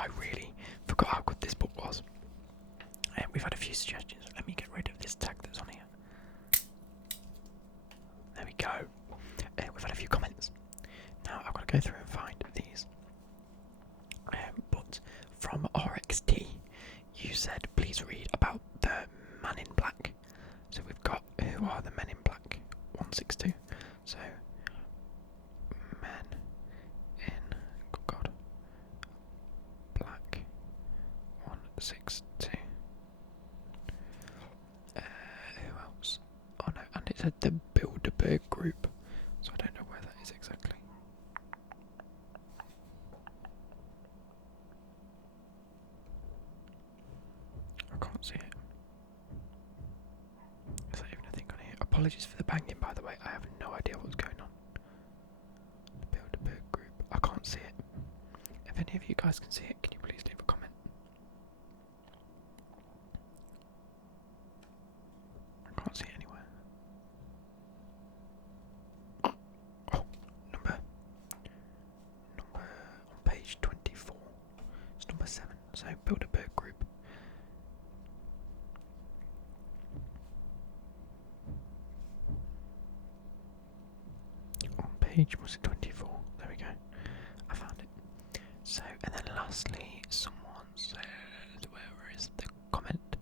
I really forgot how good this book was. We've had a few suggestions. Let me get rid of this tag that's on here. There we go. We've had a few comments. Now I've got to go through and find these. But from RXT, you said please read about the Man in Black. So we've got who are the Men in Black? 162. So Men in Black 162. Who else? Oh no, and it said the Bilderberg group. So I don't know where that is exactly. I can't see it. Is there even a thing on here? Apologies for the banging, by the way. I have no idea what's going on. The Bilderberg group. I can't see it. If any of you guys can see it, can you please leave a comment? I can't see it anywhere. Oh, number on page 24. It's number 7. So Bilderberg group. On page was it 24? There we go. I found it. So and then lastly, someone said, where is the comment?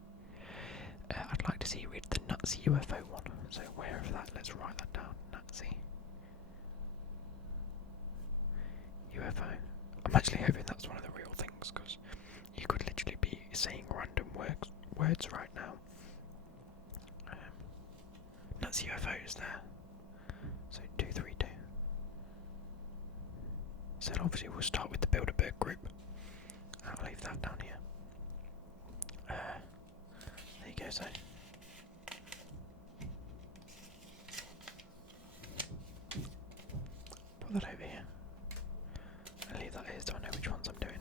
I'd like to see you read the Nazi UFO one. So wherever that, let's write that down. Nazi UFO. I'm actually hoping that's one of the real things, because you could literally be saying random words right now. Nazi UFO is there. So 232. So obviously we'll start with the Bilderberg group. I'll leave that down here. There you go, so. Put that over here. I'll leave that here so I know which ones I'm doing.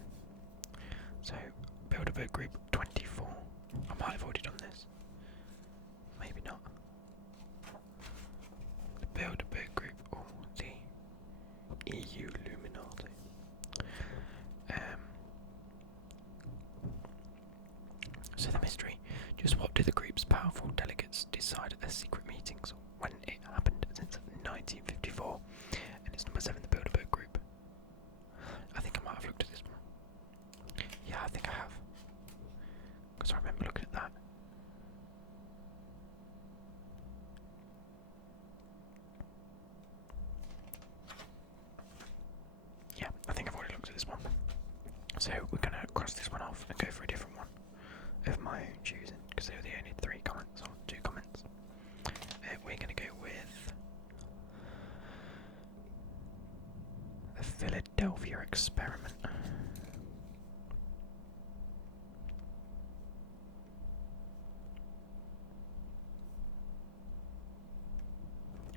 So, Bilderberg group 24. I might have already done this. Maybe not. The Bilderberg group. Oh, the EU Illuminati. So the mystery. Just what do the group's powerful delegates decide at their secret meetings when it happened since 1954? And it's number 7, the Bilderberg group. I think I might have looked at this one. Yeah, I think I have. Because I remember looking at that. Yeah, I think I've already looked at this one. So we're going to cross this one off and go for a different one of my own choosing, because they were the only 3 comments, or 2 comments. We're going to go with the Philadelphia experiment.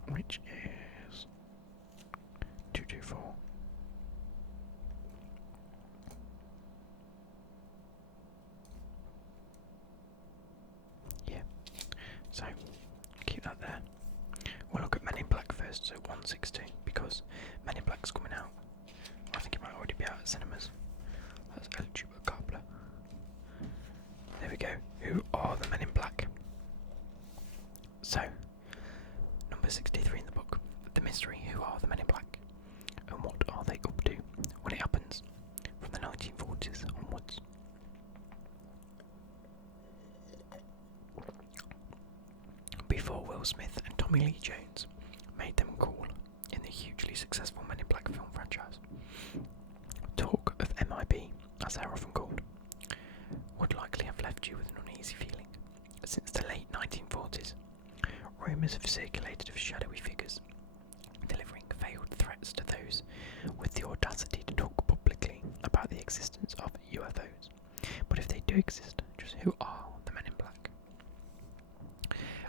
Which is 224. Yeah. So keep that there. We'll look at Men in Black first, so 162, because Men in Black's coming out. I think it might already be out at cinemas. That's El Chupacabra. There we go. Who are the Men in Black? So, number 63 in the book. The mystery. Who are the Men in Black? And what are they up to when it happens? From the 1940s onwards. Before Will Smith and Tommy Lee Jones made them cool in the hugely successful Men in Black film franchise, talk of MIB, as they are often called, would likely have left you with an uneasy feeling. Since the late 1940s, rumours have circulated of shadowy figures delivering veiled threats to those with the audacity to talk publicly about the existence of UFOs. But if they do exist, just who are the Men in Black?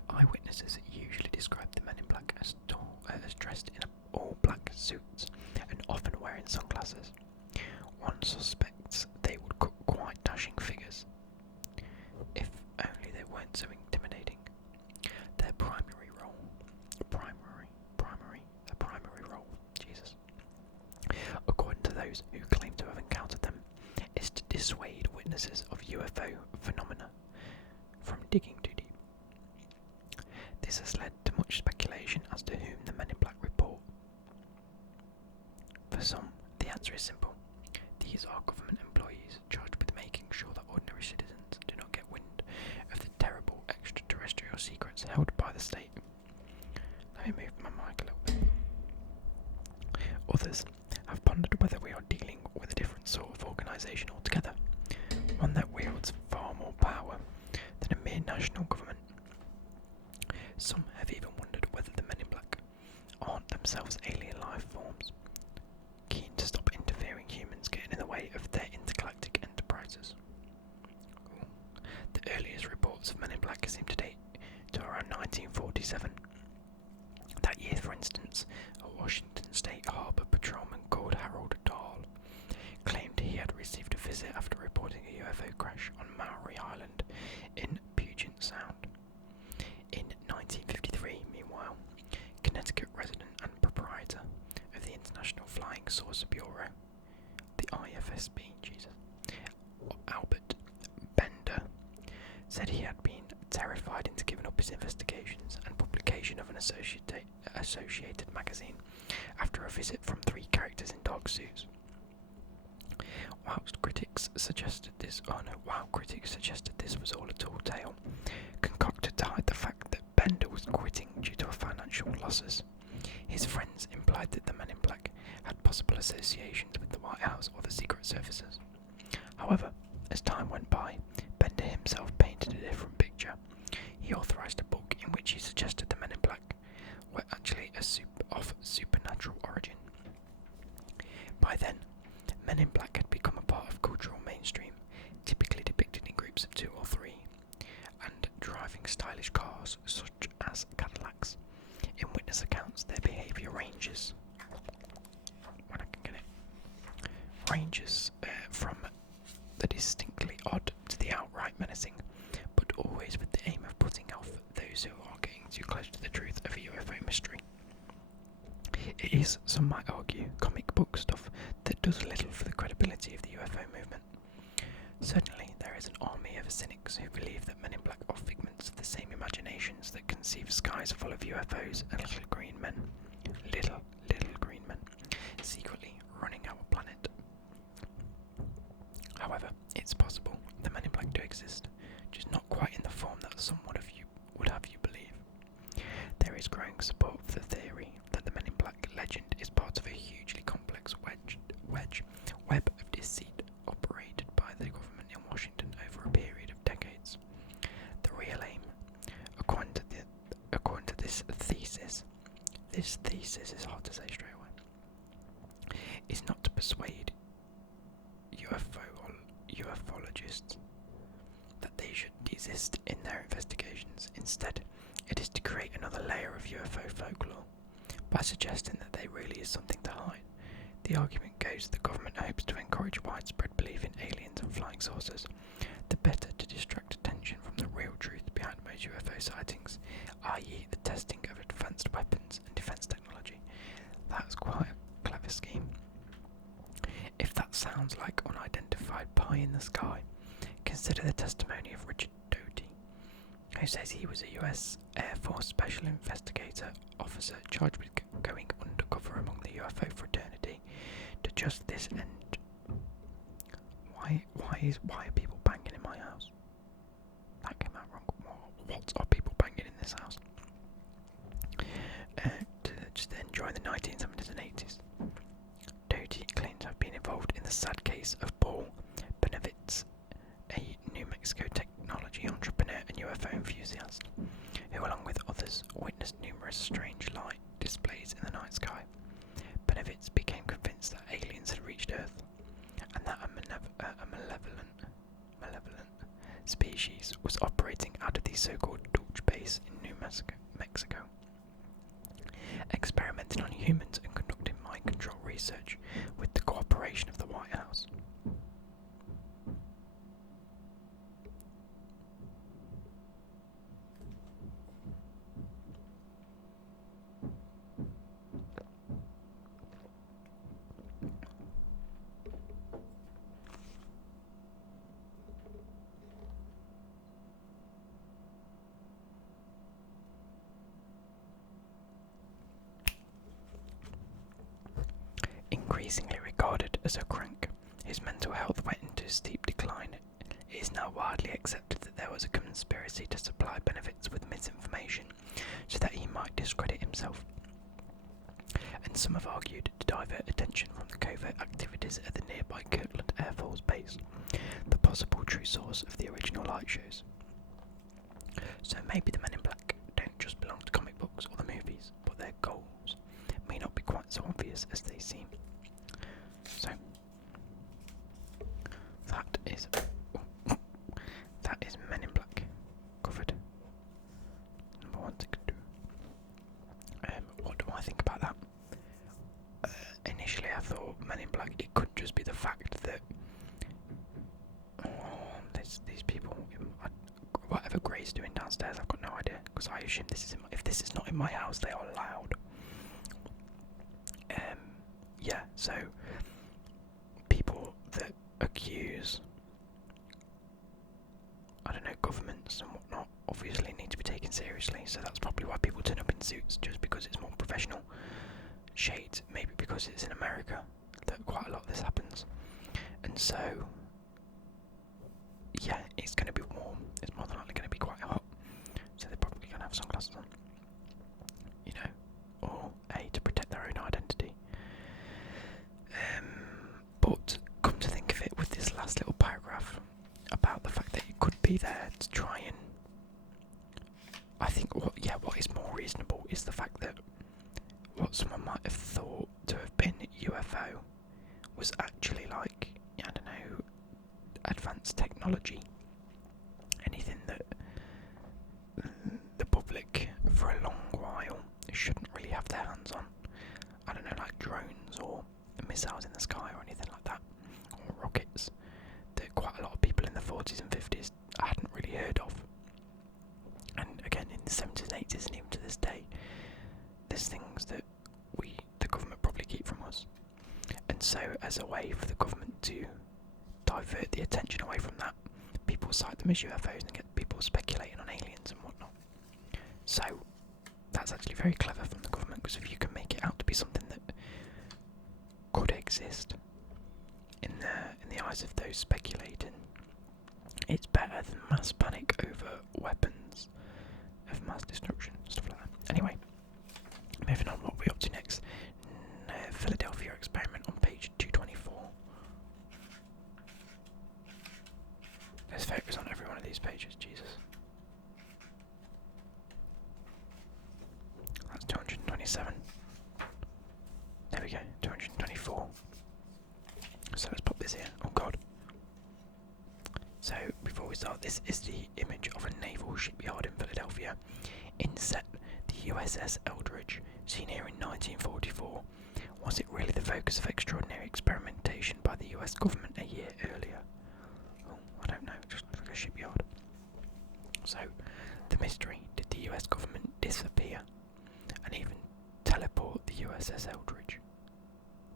Eyewitnesses usually describe the Men in Black as dressed in all black suits and often wearing sunglasses. One suspects they would cook quite dashing figures, if only they weren't so intimidating. Their primary role, according to those who claim to have encountered them, is to dissuade witnesses of UFO phenomena from digging too deep. This has led to much speculation as to whom the Men in Black report. For some, the answer is simple. These are government employees charged with making sure that ordinary citizens do not get wind of the terrible extraterrestrial secrets held by the state. Let me move my mic a little bit. Others have pondered whether we are dealing with a different sort of organisation altogether, one that wields far more power than a mere national government. Some have even wondered whether the Men in Black aren't themselves alien life forms, keen to stop interfering humans getting in the way of their intergalactic enterprises. The earliest reports of Men in Black seem to date to around 1947. That year, for instance, a Washington State Harbour patrolman called Harold Dahl claimed he had received a visit after reporting a UFO crash on Maori Island in Puget Sound. In 1953, meanwhile, Connecticut resident and proprietor of the International Flying Saucer Bureau, the IFSB, Albert Bender, said he had been terrified into giving up his investigations and publication of an Associated magazine after a visit from 3 characters in dark suits. While critics suggested this was all a tall tale, concocted to hide the fact that Bender was quitting due to financial losses, his friends implied that the Men in Black had possible associations with the White House or the Secret Services. However, as time went by, Bender himself painted a different picture. He authorised a book in which he suggested the Men in Black were actually of supernatural origin. By then, Men in Black had become a part of cultural mainstream, typically depicted in groups of 2 or 3, and driving stylish cars such as Cadillacs. In witness accounts, their behaviour ranges from the distinctly odd to the outright menacing, but always with the aim of putting off those who are getting too close to the truth of a UFO mystery. It is, some might argue, comic book stuff that does little for the credibility of the UFO movement. Certainly, there is an army of cynics who believe that Men in Black are figments of the same imaginations that conceive skies full of UFOs and little green men, secretly running our planet. However, it's possible the Men in Black do exist, just not quite in the form that some would have you believe. There is growing support for the theory that the Men in Black legend is part of a hugely complex web of deceit operated by the government in Washington over a period of decades. The real aim, according to this thesis is hard to say straight away, is not to persuade ufologists that they should desist in their investigations. Instead, it is to create another layer of UFO folklore by suggesting that there really is something to hide. The argument goes the government hopes to encourage widespread belief in aliens and flying saucers, the better to distract attention from the real truth behind most UFO sightings, i.e. the testing of advanced weapons and defence technology. That's quite a clever scheme. If that sounds like unidentified pie in the sky, consider the testimony of Richard Doty, who says he was a US Air Force Special Investigator officer charged with going undercover among the UFO fraternity to just this end. Why are people banging in my house? That came out wrong. What are people banging in this house? Just enjoy the 1970s and 80s. Doty claims to have been involved in the sad case of Paul Benovitz, a New Mexico technology entrepreneur and UFO enthusiast, who along with others witnessed numerous strange light displays in the night sky. Benovitz became convinced that aliens had reached Earth, and that a malevolent species was operating out of the so-called Dulce base in New Mexico, experimenting on humans and conducting mind control research with the cooperation of the White House. increasingly regarded as a crank. His mental health went into steep decline. It is now widely accepted that there was a conspiracy to supply benefits with misinformation so that he might discredit himself. And some have argued to divert attention from the covert activities at the nearby Kirtland Air Force Base, the possible true source of the original light shows. So maybe the Men in Black don't just belong to comic books or the movies, but their goals may not be quite so obvious as they seem. So that is Men in Black covered. Number 162. What do I think about that? Initially, I thought Men in Black. It could just be the fact that these people, whatever Gray's doing downstairs, I've got no idea. Because I assume if this is not in my house, they are loud. Yeah. So people that accuse, I don't know, governments and whatnot, obviously need to be taken seriously. So that's probably why people turn up in suits, just because it's more professional. Shades, maybe because it's in America that quite a lot of this happens, and so yeah, it's going to be warm. It's more than likely going to be quite hot, so they're probably going to have sunglasses on, or to protect their own identity. But come to think of it, with this last little paragraph about the fact that it could be there to try and, I think what is more reasonable is the fact that what someone might have thought to have been UFO was actually like, I don't know, advanced technology. Anything that the public for a long while shouldn't really have their hands on. I don't know, like drones or missiles in the sky or anything like that, or rockets that quite a lot of people in the 40s and 50s hadn't really heard of. And again, in the 70s and 80s and even to this day, there's things that the government probably keep from us. And so as a way for the government to divert the attention away from that, people cite them as UFOs and get people speculating on aliens and whatnot. So that's actually very clever from the government, because if you can make it out to be something that could exist in the eyes of those speculating, it's better than mass panic over weapons of mass destruction, stuff like that. Anyway, moving on, what are we up to next? Philadelphia experiment on page 224. There's photos on every one of these pages, Jesus. That's 227. There we go, 224. So let's pop this here. Oh god. So before we start, this is the image of a naval shipyard in Philadelphia. Inset the USS Eldridge, seen here in 1944. Was it really the focus of extraordinary experimentation by the US government a year earlier? Oh, I don't know, just looks like a shipyard. So, the mystery: did the US government disappear and even teleport the USS Eldridge?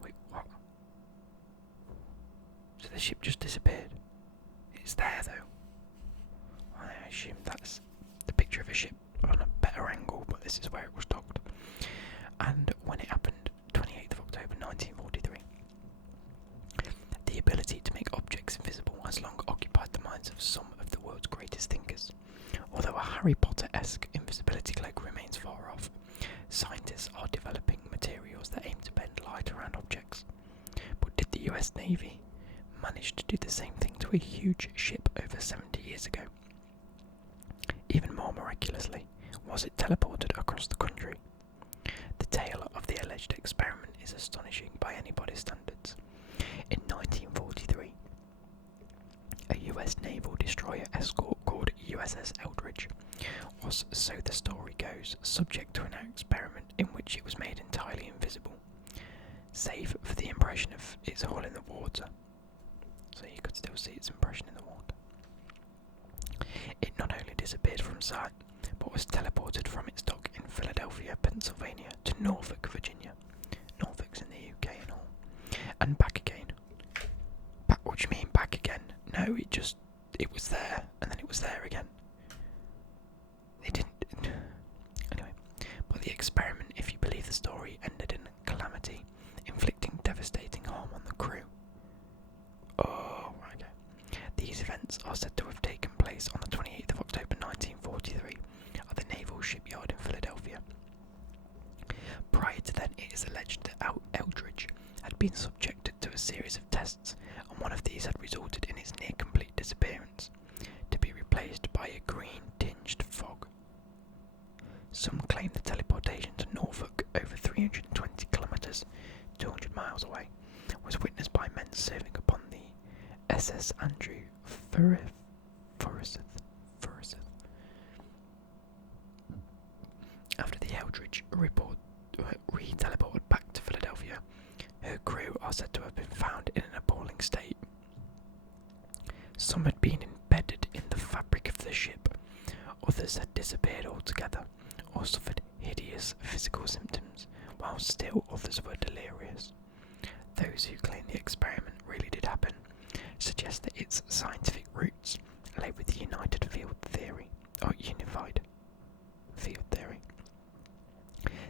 Wait, what? So the ship just disappeared? It's there though. I assume that's the picture of a ship on a better angle, but this is where it was docked. And when it happened, 28th of October 1943. The ability to make objects invisible has long occupied the minds of some of the world's greatest thinkers. Although a Harry Potter-esque invisibility cloak remains far off, scientists are developing materials that aim to bend light around objects. But did the US Navy manage to do the same thing to a huge ship over 70 years ago? Even more miraculously, was it teleported across the country? The tale of the alleged experiment is astonishing by anybody's standards. In 1943, a US naval destroyer escort called USS Eldridge was, so the story goes, subject to an experiment in which it was made entirely invisible, save for the impression of its hull in the water. So you could still see its impression in the water. It not only disappeared from sight, but was teleported from its dock in Philadelphia, Pennsylvania, to Norfolk, Virginia. Norfolk's in the UK and all. And back again. What do you mean, back again? No, it was there, and then it was there again. It didn't. Anyway, but the experiment, if you believe the story, ended in calamity, inflicting devastating events are said to have taken place on the 28th of October 1943 at the Naval Shipyard in Philadelphia. Prior to then, it is alleged that Eldridge had been subjected to a series of tests, and one of these had resulted in his near-complete disappearance, to be replaced by a green-tinged fog. Some claim the teleportation to Norfolk, over 320 kilometres, 200 miles away, was witnessed by men serving upon the SS Andrew Forsyth. After the Eldridge report re-teleported back to Philadelphia, her crew are said to have been found in an appalling state. Some had been embedded in the fabric of the ship, others had disappeared altogether or suffered hideous physical symptoms, while still others were delirious. Those who claim the experiment really did happen suggest that its scientific roots lay with the unified field theory.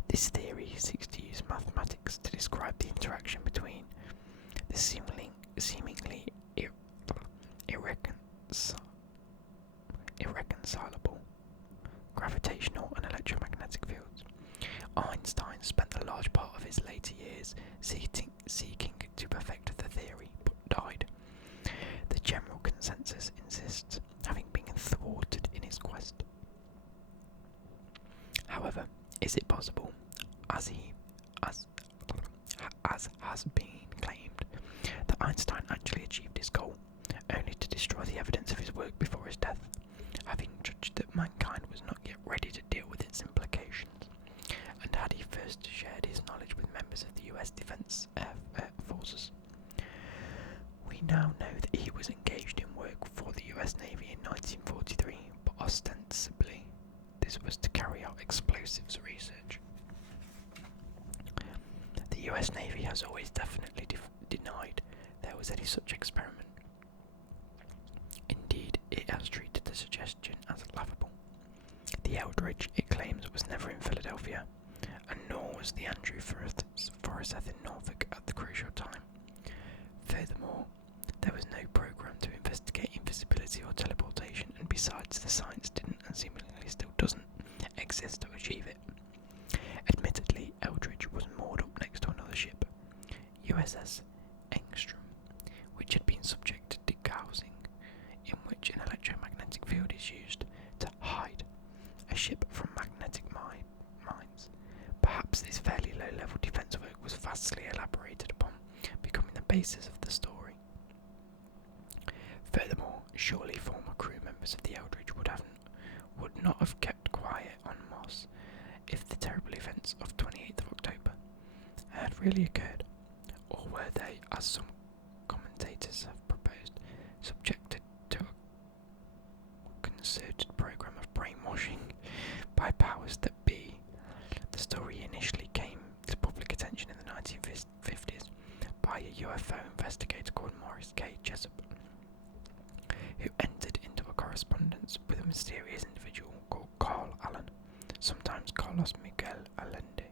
This theory seeks to use mathematics to describe the interaction between the seemingly irreconcilable gravitational and electromagnetic fields. Einstein spent a large part of his later years seeking to perfect the theory, but died. The general consensus insists having been thwarted in his quest. However, is it possible, as has been claimed, that Einstein actually achieved his goal, only to destroy the evidence of his work before his death, having judged that mankind was not yet ready to deal with its implications? And had he first shared his knowledge with members of the US Defense Air Forces? We now know that he was engaged in work for the US Navy in 1943, but ostensibly this was to carry out explosives research. The US Navy has always definitely denied there was any such experiment. Indeed, it has treated the suggestion as laughable. The Eldridge, it claims, was never in Philadelphia, and nor was the Andrew Forsyth in Norfolk at the crucial time. Furthermore, there was no program to investigate invisibility or teleportation, and besides, the science didn't and seemingly still doesn't exist to achieve it. Admittedly, Eldridge was moored up next to another ship, USS Engstrom, which had been subject to degaussing, in which an electromagnetic field is used to hide a ship from magnetic mines. Perhaps this fairly low-level defence work was vastly elaborated upon, becoming the basis of the story. Furthermore, surely former crew members of the Eldridge would not have kept quiet on Moss if the terrible events of 28th of October had really occurred, or were they, as some commentators have proposed, subjected to a concerted program of brainwashing by powers that be? The story initially came to public attention in the 1950s by a UFO investigator called Morris K. Jessup, who entered into a correspondence with a mysterious individual called Carl Allen, sometimes Carlos Miguel Allende.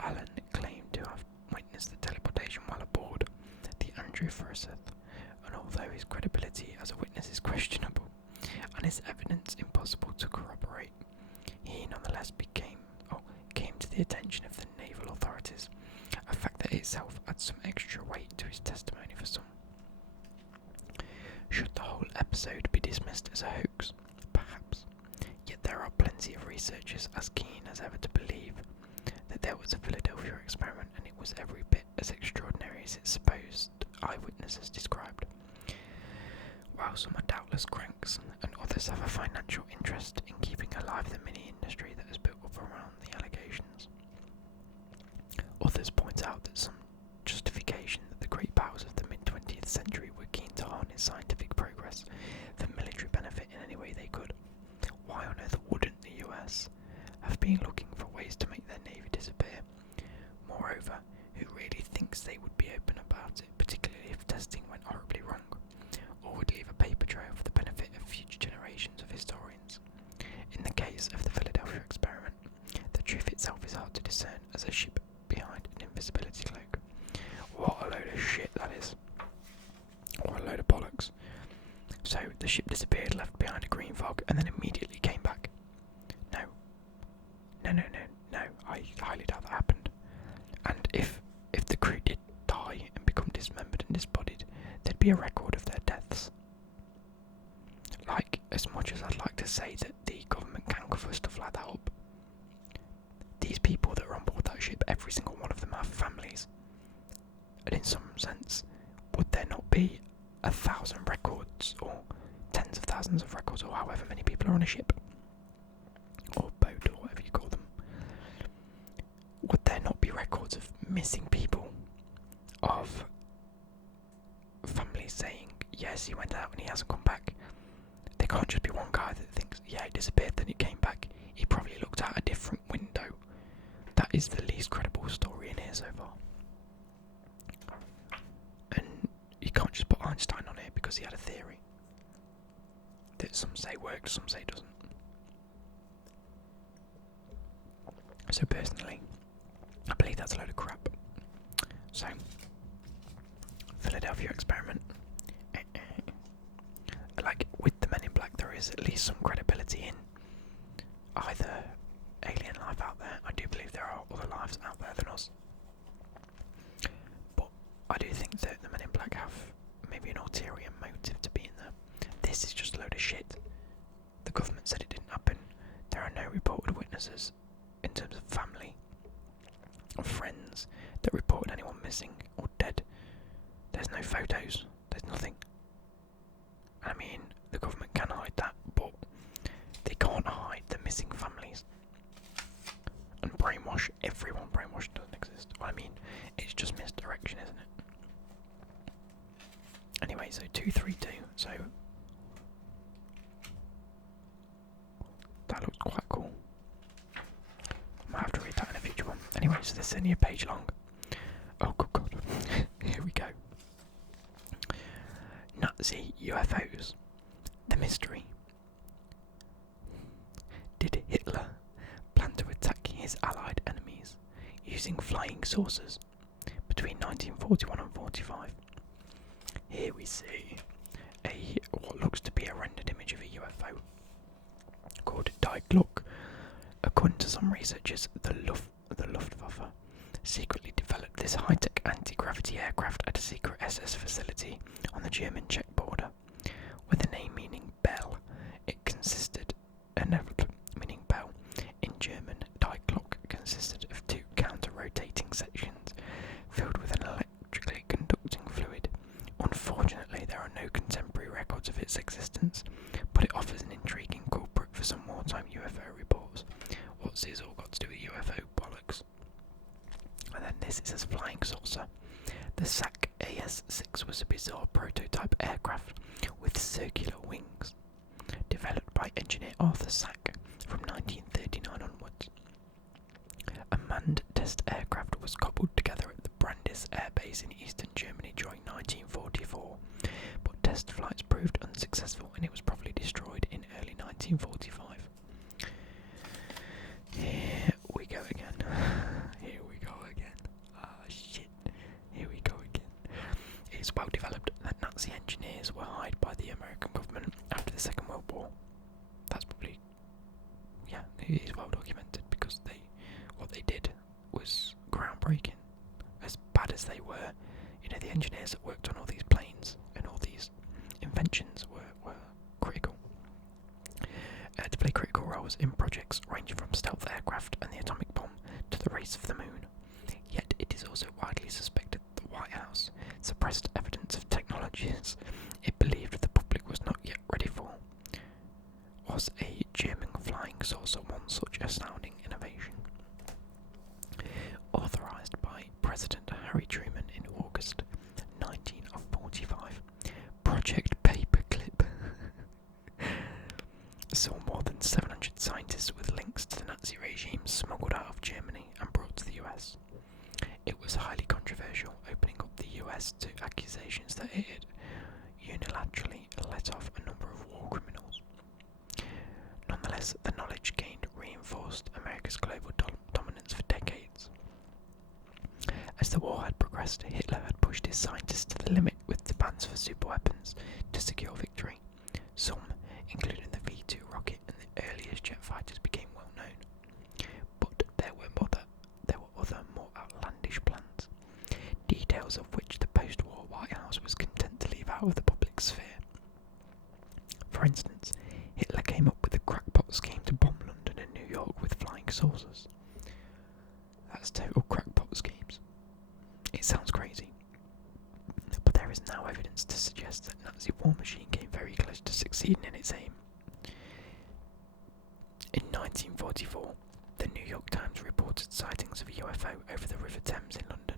Allen claimed to have witnessed the teleportation while aboard the Andrew Forsyth, and although his credibility as a witness is questionable and his evidence impossible to corroborate, he nonetheless came to the attention of the naval authorities, a fact that itself adds some extra weight to his testimony for some. Should the whole episode be dismissed as a hoax? Perhaps. Yet there are plenty of researchers as keen as ever to believe that there was a Philadelphia experiment and it was every bit as extraordinary as its supposed eyewitnesses described. While some are doubtless cranks, and others have a financial interest in keeping alive the mini industry that has built up around the allegations, others point out that some justification that the great powers of the mid-20th century were keen to harness scientific progress for military benefit in any way they could. Why on earth wouldn't the US have been looking for ways to make their navy disappear? Moreover, who really thinks they would be open about it, particularly if testing went horribly wrong, or would leave a paper trail for the benefit of future generations of historians? In the case of the Philadelphia experiment, the truth itself is hard to discern as a ship behind an invisibility cloak. What a load of shit that is. What a load of bollocks. So the ship disappeared, left behind a green fog, and then immediately came back. No. No. I highly doubt that happened. And if the crew did die and become dismembered and disbodied, there'd be a record of their deaths. Like, as much as I'd like to say that the government can cover stuff like that up, these people that are on board that ship, every single one of them have families. And in some sense, would there not be 1,000 records, or tens of thousands of records, or however many people are on a ship, or boat, or whatever you call them? Would there not be records of missing people, of families saying, yes, he went out and he hasn't come back? There can't just be one guy that thinks, yeah, he disappeared, then he came back. He probably looked out a different window. That is the least credible story in here so far. And you can't just put Einstein on here because he had a theory that some say worked, some say doesn't. So personally, I believe that's a load of crap. So, Philadelphia experiment. Like, with the Men in Black, there is at least some credibility in either alien life out there. I do believe there are other lives out there than us. But I do think that the Men in Black have maybe an ulterior motive to be in there. This is just a load of shit. The government said it didn't happen. There are no reported witnesses in terms of family or friends that reported anyone missing or dead. There's no photos. There's nothing. I mean, the government can hide that, but they can't hide the missing families. And brainwash everyone. Brainwash doesn't exist. Well, I mean, it's just misdirection, isn't it? Anyway, so 232. So that looks quite cool. I might have to read that in a future one. Anyway, so this is only a page long. Oh, good God. Here we go. Nazi UFOs. The mystery. Did Hitler plan to attack his Allied enemies using flying saucers between 1941 and 45? Here we see what looks to be a rendered image of a UFO called Die Glocke. According to some researchers, the Luftwaffe secretly developed this high-tech anti-gravity aircraft at a secret SS facility on the German-Czech border. With a name meaning bell, it consisted meaning bell. In German, Die Glocke consisted of two counter-rotating sections filled with an electrically conducting fluid. Unfortunately, there are no contemporary records of its existence, but it offers an intriguing culprit for some wartime UFO reports. What's this all got to do with UFO bollocks? And then this is a flying saucer. The SAC AS-6 was a bizarre prototype aircraft with circular wings, developed by engineer Arthur Sack from 1939 onwards. A manned test aircraft was cobbled together at the Brandis Air Base in eastern Germany during 1944, but test flights proved unsuccessful and it was probably destroyed in early 1945. Here we go again. Here we go again. Ah, shit. Here we go again. It is well developed that Nazi engineers were hired by the American government after the Second World War. That's probably, yeah, it is well documented because what they did was groundbreaking. As bad as they were, the engineers that worked on all these planes and all these inventions were critical. To play critical roles in projects ranging from stealth aircraft and the atomic bomb to the race for the moon. Yet it is also widely suspected that the White House suppressed evidence of technologies it believed the public was not yet ready for. Was a German flying saucer one such astounding innovation? Authorised by President Harry Truman in August 1945, Project Paperclip saw more than 700 scientists with links to the Nazi regime smuggled out of Germany and brought to the US. It was highly controversial, opening up the US to accusations that it had unilaterally let off a number of war criminals. Nonetheless, the knowledge gained reinforced America's global dominance for decades. As the war had progressed, Hitler had pushed his scientists to the limit with demands for superweapons to secure victory. For instance, Hitler came up with the crackpot scheme to bomb London and New York with flying saucers. That's total crackpot schemes. It sounds crazy, but there is now evidence to suggest that Nazi war machine came very close to succeeding in its aim. In 1944, the New York Times reported sightings of a UFO over the River Thames in London.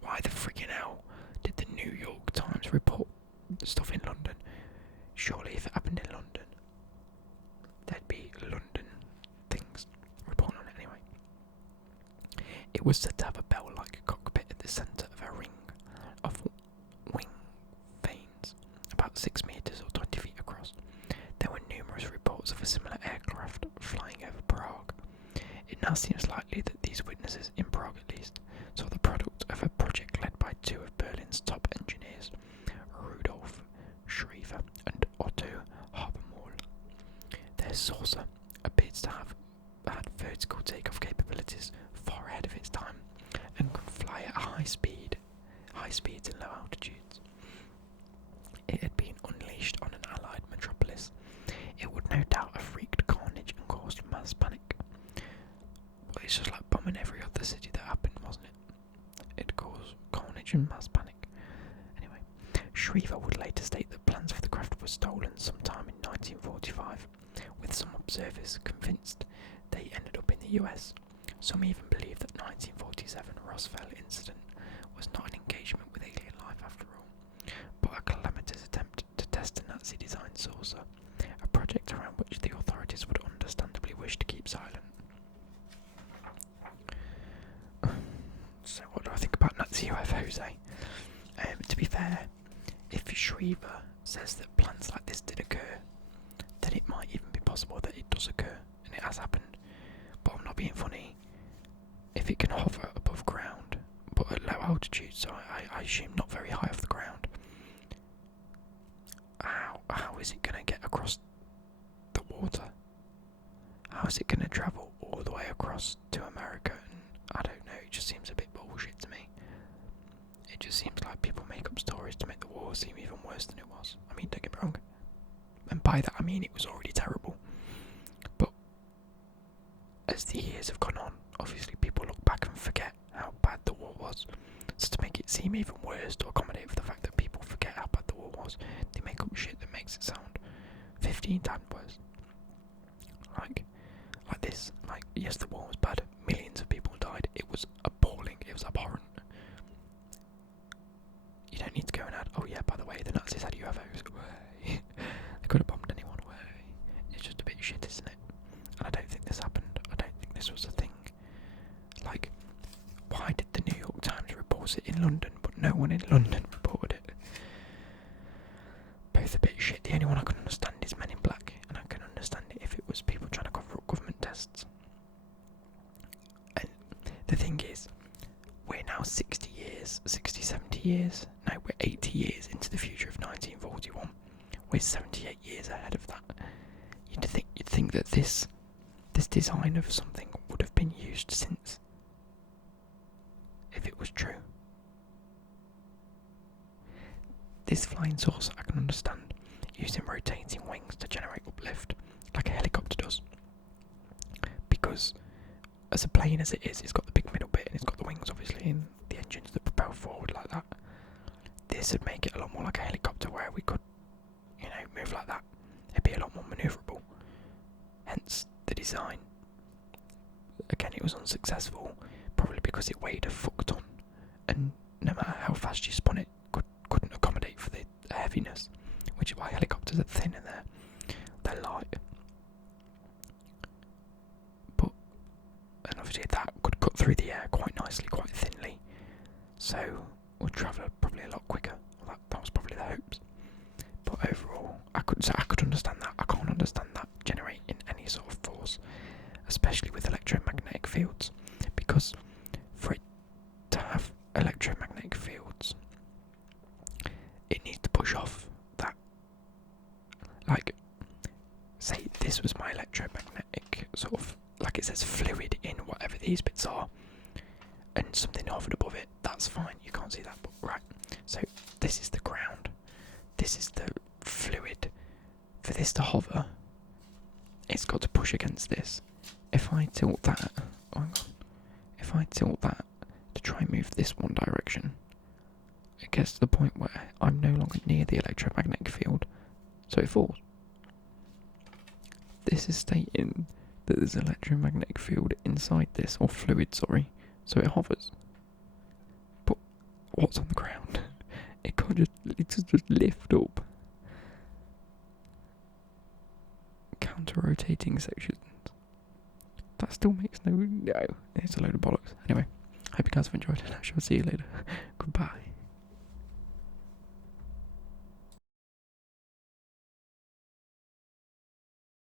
Why the friggin' hell did the New York Times report stuff in London? Surely if it happened in London, there'd be London things reporting on it anyway. It was said to have a bell-like cockpit at the centre of a ring of wing vanes, about 6 metres or 20 feet across. There were numerous reports of a similar aircraft flying over Prague. It now seems likely that these witnesses, in Prague at least, saw the product of a project led by two of Berlin's top engineers, Rudolf Schreiber and Otto Habermohl. Their saucer appears to have had vertical takeoff capabilities far ahead of its time and could fly at high speeds and low altitudes. It had been unleashed on an Allied metropolis. It would no doubt have wreaked carnage and caused mass panic. Well, it's just like bombing every other city that happened, wasn't it? It caused carnage and mass panic. Anyway, Schreiber would later state that plans for the craft were stolen sometime in 1945, with some observers convinced they ended up in the US. Some even believe that 1947 Roswell incident was not an engagement with alien life after all, but a calamitous attempt to test a Nazi-designed saucer, a project around which the authorities would understandably wish to keep silent. So what do I think about Nazi UFOs, eh? To be fair, if Schreiber says that plans like this did occur, then it might even be possible that it does occur, and it has happened. But I'm not being funny. If it can hover above ground, but at low altitude, so I assume not very high off the ground, how is it going to get across the water? How is it going to travel all the way across to America? And I don't know, it just seems a bit bullshit to me. It just seems like people make up stories to make the war seem even worse than it was. I mean, don't get me wrong. And by that I mean it was already terrible. But as the years have gone on, obviously people look back and forget how bad the war was. So to make it seem even worse, to accommodate for the fact that people forget how bad the war was, they make up shit that makes it sound 15 times worse. Like this. Like, yes, the war was bad. Millions of people died. It was appalling. It was abhorrent. You don't need to go and add, oh yeah, by the way, the Nazis had UFOs. They could have bombed anyone away. It's just a bit shit, isn't it? And I don't think this happened. I don't think this was a thing. Like, why did the New York Times report it in London, but no one in London reported it? Both a bit shit. The only one I can understand is Men in Black, and I can understand it if it was people trying to cover up government tests. And the thing is, we're now 60 years, 60, 70 years, no, we're 80 years into the future of 1941. We're 78 years ahead of that. You'd think that this design of something would have been used since, if it was true. This flying saucer I can understand, using rotating wings to generate uplift, like a helicopter does. Because as a plane as it is, it's got the big middle bit and it's got the wings obviously and the engines that propel forward like that. This would make it a lot more like a helicopter where we could, move like that. It'd be a lot more manoeuvrable. Hence the design. Again, it was unsuccessful, probably because it weighed a fuck ton, and no matter how fast you spun it, couldn't accommodate for the heaviness, which is why helicopters are thin and they're light. And obviously that could cut through the air quite nicely, quite thinly, so would travel probably a lot quicker. Well, that was probably the hopes. But overall, I could understand that. I can't understand that generating any sort of force, especially with electromagnetic fields, because for it to have electromagnetic fields, it needs to push off that. Like, say this was my electromagnetic sort of, like it says fluid in whatever these bits are, and something hovered above it, that's fine, you can't see that, but right, so this is the ground, this is the fluid for this to hover, it's got to push against this. If I tilt that, oh, hang on. If I tilt that to try and move this one direction, it gets to the point where I'm no longer near the electromagnetic field, so it falls. This is stating that there's an electromagnetic field inside this, or fluid, sorry, so it hovers. But what's on the ground? It can't just lift up. Counter-rotating sections. That still makes no, it's a load of bollocks. Anyway, hope you guys have enjoyed it. I shall see you later. Goodbye.